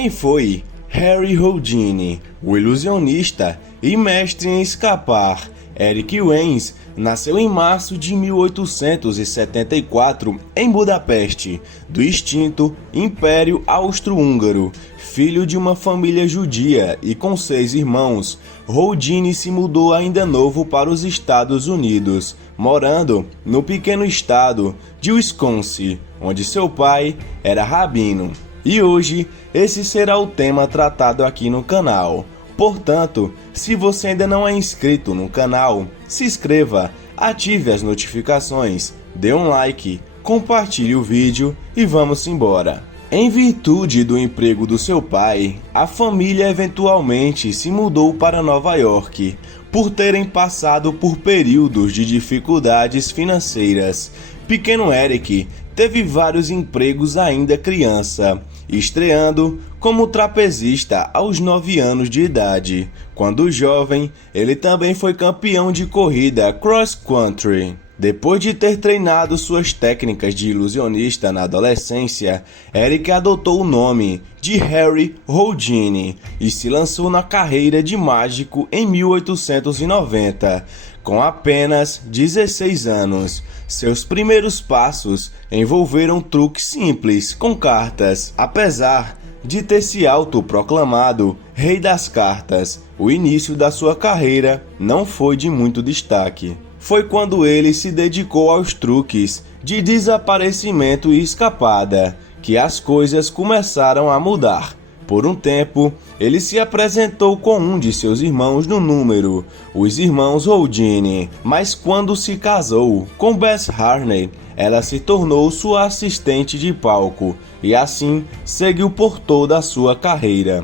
Quem foi Harry Houdini, o ilusionista e mestre em escapar? Eric Wens nasceu em março de 1874 em Budapeste, do extinto Império Austro-Húngaro. Filho de uma família judia e com 6 irmãos, Houdini se mudou ainda novo para os Estados Unidos, morando no pequeno estado de Wisconsin, onde seu pai era rabino. E hoje esse será o tema tratado aqui no canal. Portanto, se você ainda não é inscrito no canal, se inscreva, ative as notificações, dê um like, compartilhe o vídeo e vamos embora. Em virtude do emprego do seu pai, a família eventualmente se mudou para Nova York, por terem passado por períodos de dificuldades financeiras. Pequeno Eric teve vários empregos ainda criança, estreando como trapezista aos 9 anos de idade. Quando jovem, ele também foi campeão de corrida cross country. Depois de ter treinado suas técnicas de ilusionista na adolescência, Eric adotou o nome de Harry Houdini e se lançou na carreira de mágico em 1890, com apenas 16 anos. Seus primeiros passos envolveram truques simples com cartas. Apesar de ter se autoproclamado Rei das Cartas, o início da sua carreira não foi de muito destaque. Foi quando ele se dedicou aos truques de desaparecimento e escapada que as coisas começaram a mudar. Por um tempo, ele se apresentou com um de seus irmãos no número, os irmãos Houdini, mas quando se casou com Bess Harney, ela se tornou sua assistente de palco e assim seguiu por toda a sua carreira.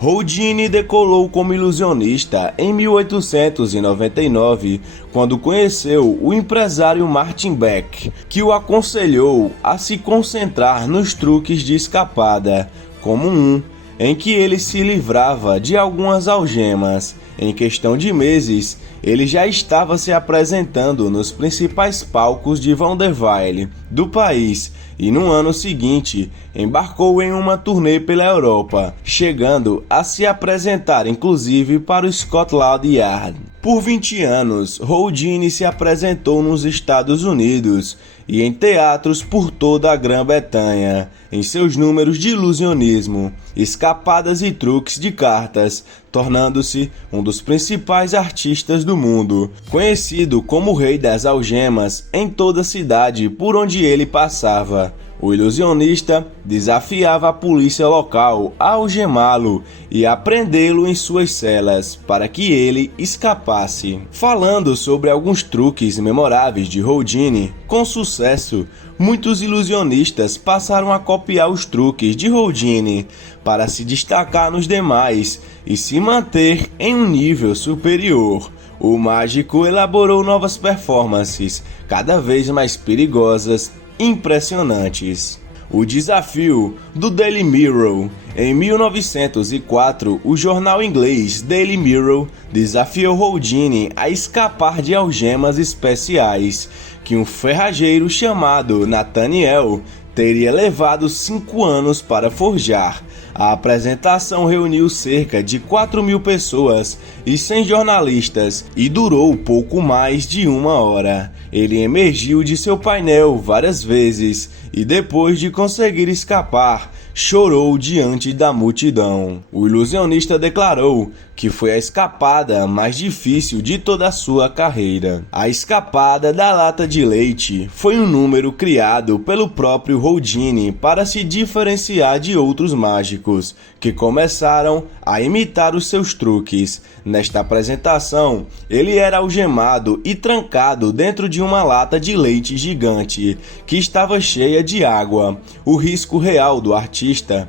Houdini decolou como ilusionista em 1899, quando conheceu o empresário Martin Beck, que o aconselhou a se concentrar nos truques de escapada, como um em que ele se livrava de algumas algemas. Em questão de meses, ele já estava se apresentando nos principais palcos de vaudeville do país e no ano seguinte embarcou em uma turnê pela Europa, chegando a se apresentar inclusive para o Scotland Yard. Por 20 anos, Houdini se apresentou nos Estados Unidos e em teatros por toda a Grã-Bretanha, em seus números de ilusionismo, escapadas e truques de cartas, tornando-se um dos principais artistas do mundo, conhecido como o Rei das Algemas em toda a cidade por onde ele passava. O ilusionista desafiava a polícia local a algemá-lo e a prendê-lo em suas celas para que ele escapasse. Falando sobre alguns truques memoráveis de Houdini, com sucesso, muitos ilusionistas passaram a copiar os truques de Houdini para se destacar nos demais e se manter em um nível superior. O mágico elaborou novas performances, cada vez mais perigosas e impressionantes. O desafio do Daily Mirror. Em 1904, o jornal inglês Daily Mirror desafiou Houdini a escapar de algemas especiais que um ferrageiro chamado Nathaniel teria levado 5 anos para forjar. A apresentação reuniu cerca de 4.000 pessoas e 100 jornalistas e durou pouco mais de 1 hora. Ele emergiu de seu painel várias vezes e depois de conseguir escapar, chorou diante da multidão. O ilusionista declarou que foi a escapada mais difícil de toda a sua carreira. A escapada da lata de leite foi um número criado pelo próprio Houdini para se diferenciar de outros mágicos que começaram a imitar os seus truques. Nesta apresentação, ele era algemado e trancado dentro de uma lata de leite gigante que estava cheia de água. O risco real do artista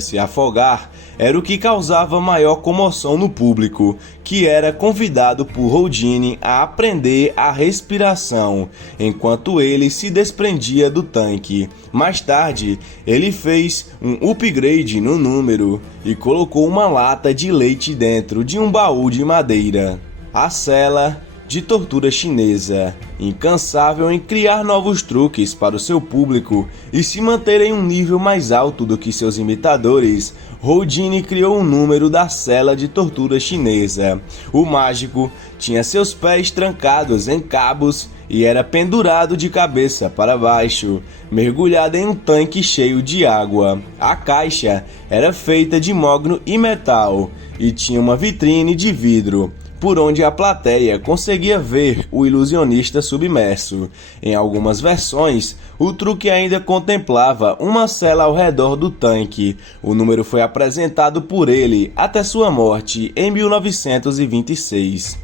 se afogar era o que causava maior comoção no público, que era convidado por Houdini a aprender a respiração, enquanto ele se desprendia do tanque. Mais tarde, ele fez um upgrade no número e colocou uma lata de leite dentro de um baú de madeira. A cela de tortura chinesa. Incansável em criar novos truques para o seu público e se manter em um nível mais alto do que seus imitadores, Houdini criou um número da cela de tortura chinesa. O mágico tinha seus pés trancados em cabos e era pendurado de cabeça para baixo, mergulhado em um tanque cheio de água. A caixa era feita de mogno e metal e tinha uma vitrine de vidro, por onde a plateia conseguia ver o ilusionista submerso. Em algumas versões, o truque ainda contemplava uma cela ao redor do tanque. O número foi apresentado por ele até sua morte em 1926.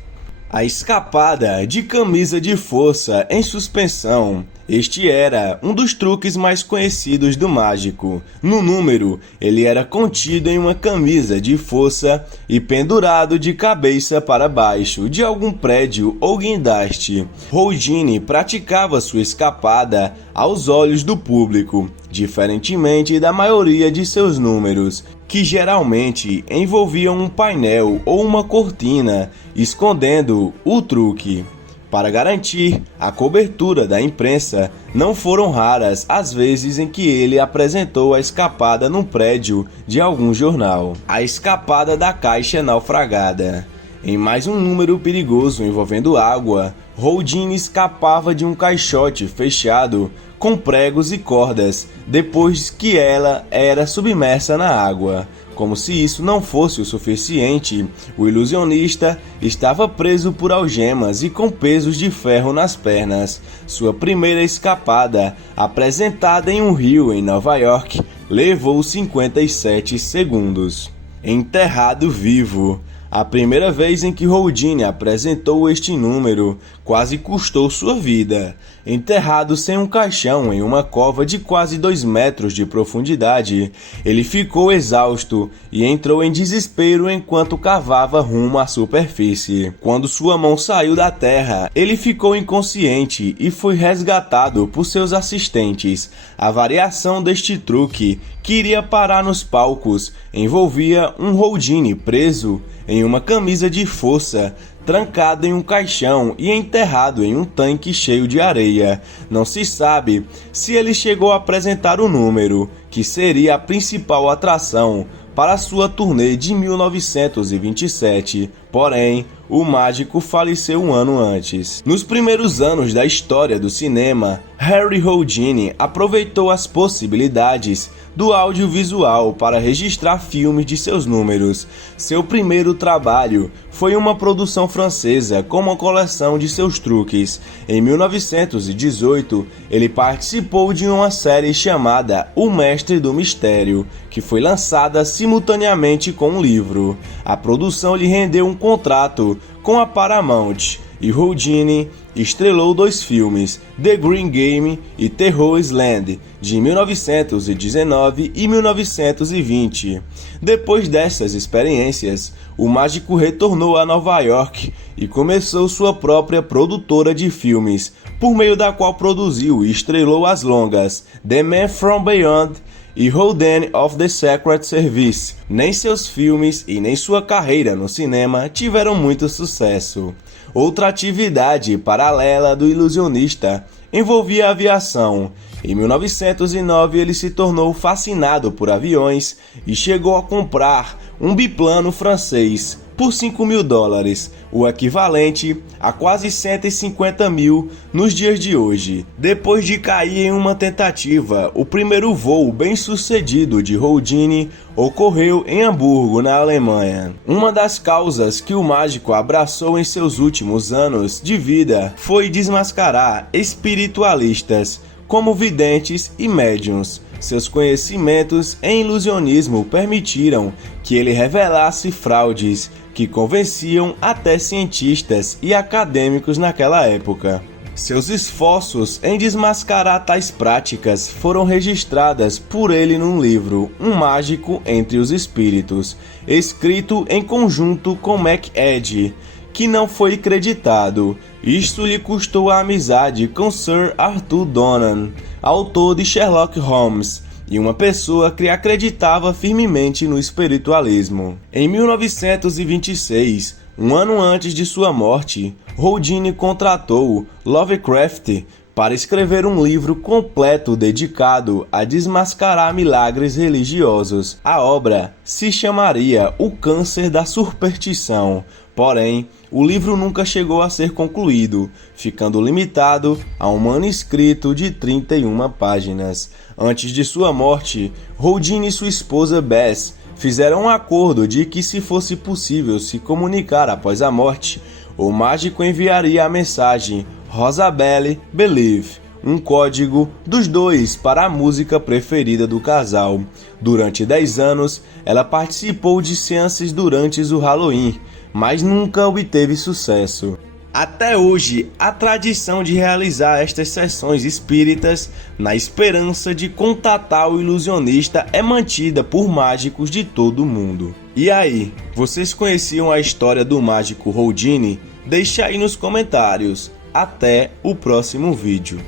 A escapada de camisa de força em suspensão. Este era um dos truques mais conhecidos do mágico. No número, ele era contido em uma camisa de força e pendurado de cabeça para baixo de algum prédio ou guindaste. Houdini praticava sua escapada aos olhos do público, diferentemente da maioria de seus números, que geralmente envolviam um painel ou uma cortina escondendo o truque. Para garantir a cobertura da imprensa, não foram raras as vezes em que ele apresentou a escapada num prédio de algum jornal. A escapada da caixa naufragada. Em mais um número perigoso envolvendo água, Houdini escapava de um caixote fechado com pregos e cordas depois que ela era submersa na água. Como se isso não fosse o suficiente, o ilusionista estava preso por algemas e com pesos de ferro nas pernas. Sua primeira escapada, apresentada em um rio em Nova York, levou 57 segundos. Enterrado vivo. A primeira vez em que Houdini apresentou este número quase custou sua vida. Enterrado sem um caixão em uma cova de quase 2 metros de profundidade, ele ficou exausto e entrou em desespero enquanto cavava rumo à superfície. Quando sua mão saiu da terra, ele ficou inconsciente e foi resgatado por seus assistentes. A variação deste truque, que iria parar nos palcos, envolvia um Houdini preso em uma camisa de força, trancado em um caixão e enterrado em um tanque cheio de areia. Não se sabe se ele chegou a apresentar o número, que seria a principal atração para sua turnê de 1927, porém, o mágico faleceu um ano antes. Nos primeiros anos da história do cinema, Harry Houdini aproveitou as possibilidades do audiovisual para registrar filmes de seus números. Seu primeiro trabalho foi uma produção francesa com uma coleção de seus truques. Em 1918, ele participou de uma série chamada O Mestre do Mistério, que foi lançada simultaneamente com o livro. A produção lhe rendeu um contrato com a Paramount, e Houdini estrelou 2 filmes, The Green Game e Terror's Land, de 1919 e 1920. Depois dessas experiências, o mágico retornou a Nova York e começou sua própria produtora de filmes, por meio da qual produziu e estrelou as longas The Man from Beyond e Houdini of the Secret Service. Nem seus filmes e nem sua carreira no cinema tiveram muito sucesso. Outra atividade paralela do ilusionista envolvia a aviação. Em 1909, ele se tornou fascinado por aviões e chegou a comprar um biplano francês por $5.000, o equivalente a quase 150 mil nos dias de hoje. Depois de cair em uma tentativa, o primeiro voo bem-sucedido de Houdini ocorreu em Hamburgo, na Alemanha. Uma das causas que o mágico abraçou em seus últimos anos de vida foi desmascarar espiritualistas, como videntes e médiuns. Seus conhecimentos em ilusionismo permitiram que ele revelasse fraudes que convenciam até cientistas e acadêmicos naquela época. Seus esforços em desmascarar tais práticas foram registradas por ele num livro, Um Mágico entre os Espíritos, escrito em conjunto com MacEddy, que não foi creditado. Isto lhe custou a amizade com Sir Arthur Conan, autor de Sherlock Holmes, e uma pessoa que acreditava firmemente no espiritualismo. Em 1926, Um ano antes de sua morte, Houdini contratou Lovecraft para escrever um livro completo dedicado a desmascarar milagres religiosos. A obra se chamaria O Câncer da Superstição, porém, o livro nunca chegou a ser concluído, ficando limitado a um manuscrito de 31 páginas. Antes de sua morte, Houdini e sua esposa Bess fizeram um acordo de que, se fosse possível se comunicar após a morte, o mágico enviaria a mensagem Rosabelle Believe, um código dos dois para a música preferida do casal. Durante 10 anos, ela participou de seances durante o Halloween, mas nunca obteve sucesso. Até hoje, a tradição de realizar estas sessões espíritas na esperança de contatar o ilusionista é mantida por mágicos de todo o mundo. E aí, vocês conheciam a história do mágico Houdini? Deixa aí nos comentários. Até o próximo vídeo.